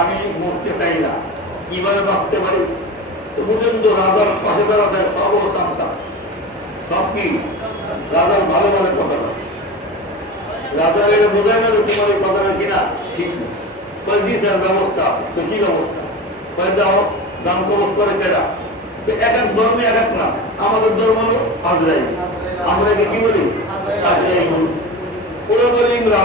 আমি মরতে চাই না। কীভাবে বাঁচতে পারি? তো রাজার পাশে দাঁড়াতে সব সামসা সব কি? রাজার ভালো ভালো কথা রাজার এটা বোঝায় না তোমার এই কথাটা কিনা ঠিক না। ব্যবস্থা আছে। তো কি ব্যবস্থা? কয় করে কেডা? এক এক ধর্মে এক এক না আমাদের ধর্ম হলো আজরাই আমরা কি বলি? আজরাই ওরা বলি ওরা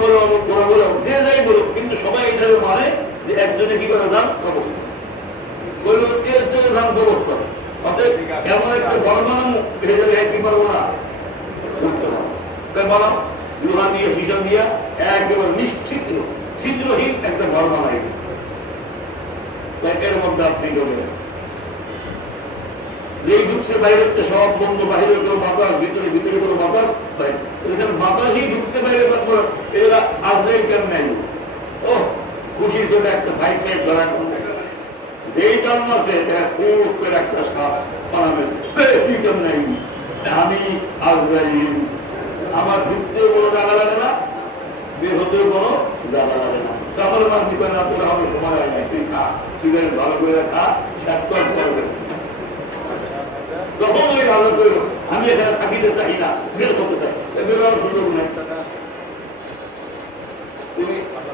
বলে অমুক, ওরা বলে যে যাই বলুক কিন্তু সবাই এটা মানে যে একজনে কি করে দান অবস্থা বলল একটা জায়গায় কি পারব না? মধ্যে এই ঢুকছে বাইরের তো সব বন্ধ বাইরের কোনো বাতাস, ভিতরে ভিতরে কোনো বাতাস বাইরে এখানে বাতাসই ঢুকতে বাইরে, তারপর এরা আসলেন কেন নাই ও খুশির জন্য একটা বাইক লাইট ধরা একটা সাপ আমি আমার ঢুকতেও কোনো লাগে না কোনো লাগে না। না ভালো করে আমি এখানে থাকিতে চাই না, বের করতে চাই। বের সুযোগ নেই।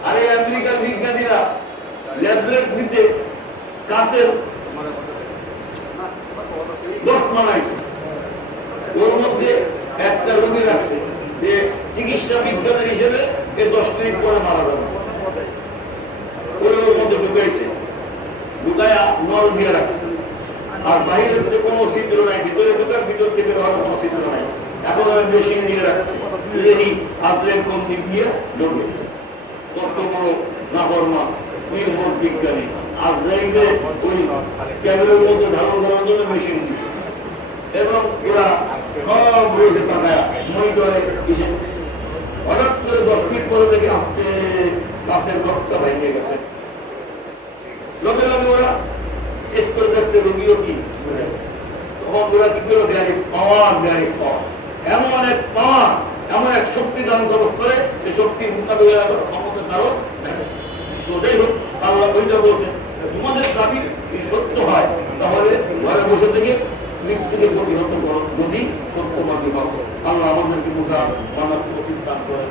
আরে আমেরিকার বিজ্ঞানীরা ল্যাবরেট নিতে কাছের দশ মানাইছে ওর মধ্যে একটা রোগী রাখছে যে চিকিৎসা বিজ্ঞানের হিসেবে এ দশ মিনিট পরে মারা যাবে। ওর মধ্যে ঢুকাইছে। ঢুকায়া নল দিয়ে রাখছে। আর বাইরের যে কোনো ছিদ্র নাই, ভিতরে ঢুকার ভিতর থেকে হওয়ার কোনো ছিদ্র নাই। এখন আমি মেশিন নিয়ে রাখছি। এই আজলের কোন দিক দিয়ে ঢুকবে কত বড় নাফরমা নির্ভর বিজ্ঞানী আজরাইলে ওই ক্যামেরার মধ্যে ধারণ করার জন্য মেশিন দিচ্ছে এবং ওরা সব রয়েছে মনিটরে হঠাৎ করে দশ ফিট পরে থেকে আসতে বাসের রক্তটা ভেঙে গেছে। ওরা করে দেখছে রোগীও কি। তখন ওরা কি করল there is power there is power এমন এক পাওয়ার, এমন এক শক্তি দান খরচ করে যে শক্তির মোকাবিলা করার ক্ষমতা কারও নেই। তো যাই হোক আল্লাহ ওইটা বলছে তোমাদের দাবি সত্য হয়, তাহলে ঘরে বসে থেকে মৃত্যুকে প্রতিহত যদি সত্যবাদী হও আল্লাহ আমাদেরকে বোঝা মানার প্রতিষ্ঠান করে